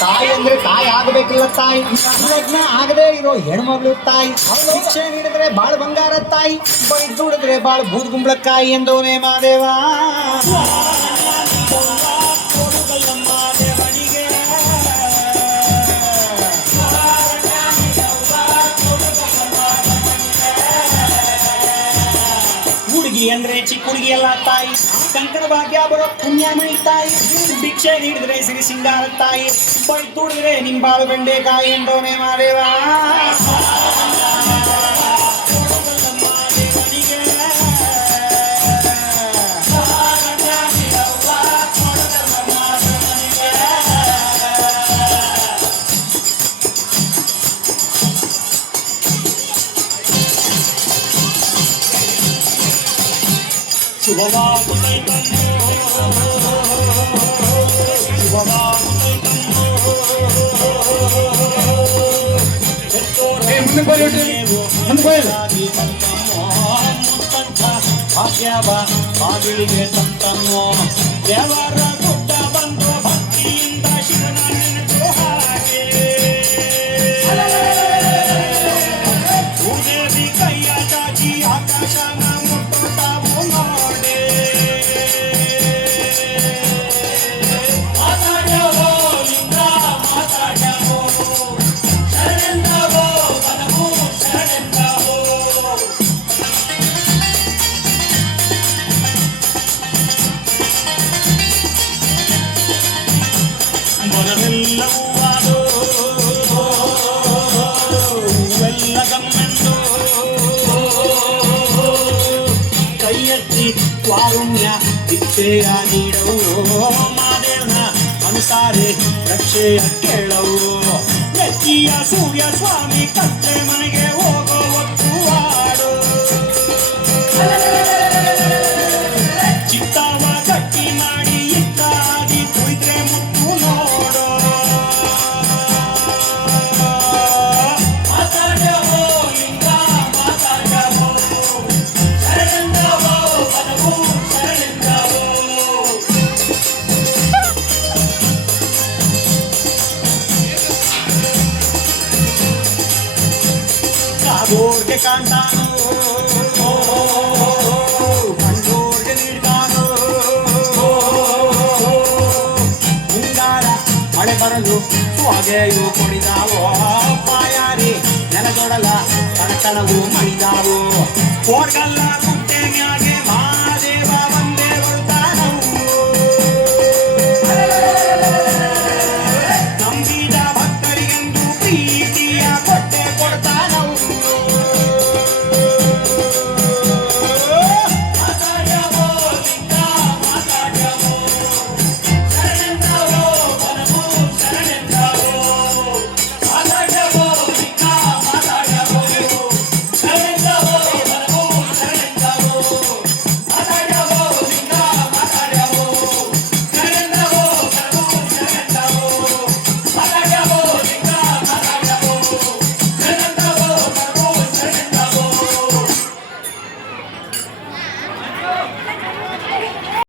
ತಾಯಿ ಅಂದ್ರೆ ತಾಯಿ ಆಗಬೇಕಿಲ್ಲ ತಾಯಿ ಲಗ್ನ ಆಗದೆ ಇರೋ ಹೆಣ್ಮಗಳು ತಾಯಿ ಶಿಕ್ಷೆ ನೀಡಿದ್ರೆ ಬಾಳ ಬಂಗಾರ ತಾಯಿ ಬೈ ದುಡಿದ್ರೆ ಬಾಳ ಬೂದ್ ಗುಂಬಳಕಾಯಿ ಎಂದವನೇ ಮಾದೇವ ಹುಡುಗಿ ಅಂದ್ರೆ ಚಿಕ್ಕ ಹುಡುಗಿ ಎಲ್ಲ ತಾಯಿ ಕಂಕಣ ಭಾಗ್ಯ ಬರೋ ಕನ್ಯಾಮಣಿ ತಾಯಿ ಭಿಕ್ಷೆ ನೀಡಿದ್ರೆ ಸಿರಿ ಸಿಂಗಾರ ತಾಯಿ ಬೈ ತುಡಿದ್ರೆ ನಿಮ್ ಬಾಳು ಬೆಂಡೆಕಾಯಿ ಎಂದವನೇ ಮಾದೇವ ಬಾಗಿಲಿಗೆ ತಂತನ್ನೋ ದೇವರ ಗುಡ್ಡ ಬಂದು ಭಕ್ತಿಯಿಂದ ಶಿವನ ನೆನಪು ಹಾಗೆ ಭೂದೇವಿ ಕೈಯ ಚಾಚಿ ಆಕಾಶನ ಮುಟ್ಟುತ್ತಾವು ನೋಡೆ ಮಾತಾಡವೋ ಲಿಂಗ ಮಾತಾಡವೋ ಶರಣೆಂದವೋ ಬಲವೋ ಶರಣೆಂದವೋ ಮನವೆಲ್ಲವೂ ಆದೋ ಎಲ್ಲ ಗಮ್ಮೆಂದು ಕೈ ಎತ್ತಿ ಕಾರುಣ್ಯ ಭಿಕ್ಷೆಯ ನೀಡವು ಮಾದೇವನ ಅನುಸಾರೆ ರಕ್ಷೆಯ ಕೇಳವು ನೆಚ್ಚಿಯ ಸೂರ್ಯ ಸ್ವಾಮಿ ಕತ್ತೆ ಮನೆಗೆ ಹೋಗೋ ಹೊತ್ತು ಆಡು ಚಿತ್ತಾವ ಗಟ್ಟಿ ಮಾಡಿ ಇತ್ತಾದಿ ಕುಯ್ದ್ರೆ ಮುತ್ತು ನೋಡು ಮಾತಾಡವೋ ಲಿಂಗ ಮಾತಾಡವೋ ಶರಣೆಂದವೋ ಬಲವೋ ಶರಣೆಂದವೋ ಕಾಗೋರ್ಗೆ ಕಾಣ್ತಾನೋ ಕಂಡೋರ್ಗೆ ನೀಡ್ತಾನೋ ಮುಂಗಾರ ಮಳೆ ಬರಲು ಹೊಗೆಯು ಕುಡಿದಾವೋ ಪಾಯಾರಿ ನೆಲದೊಡಲ ಕಣಕಣವು ಮಣಿದಾವು ಕೋರ್ಗಲ್ಲ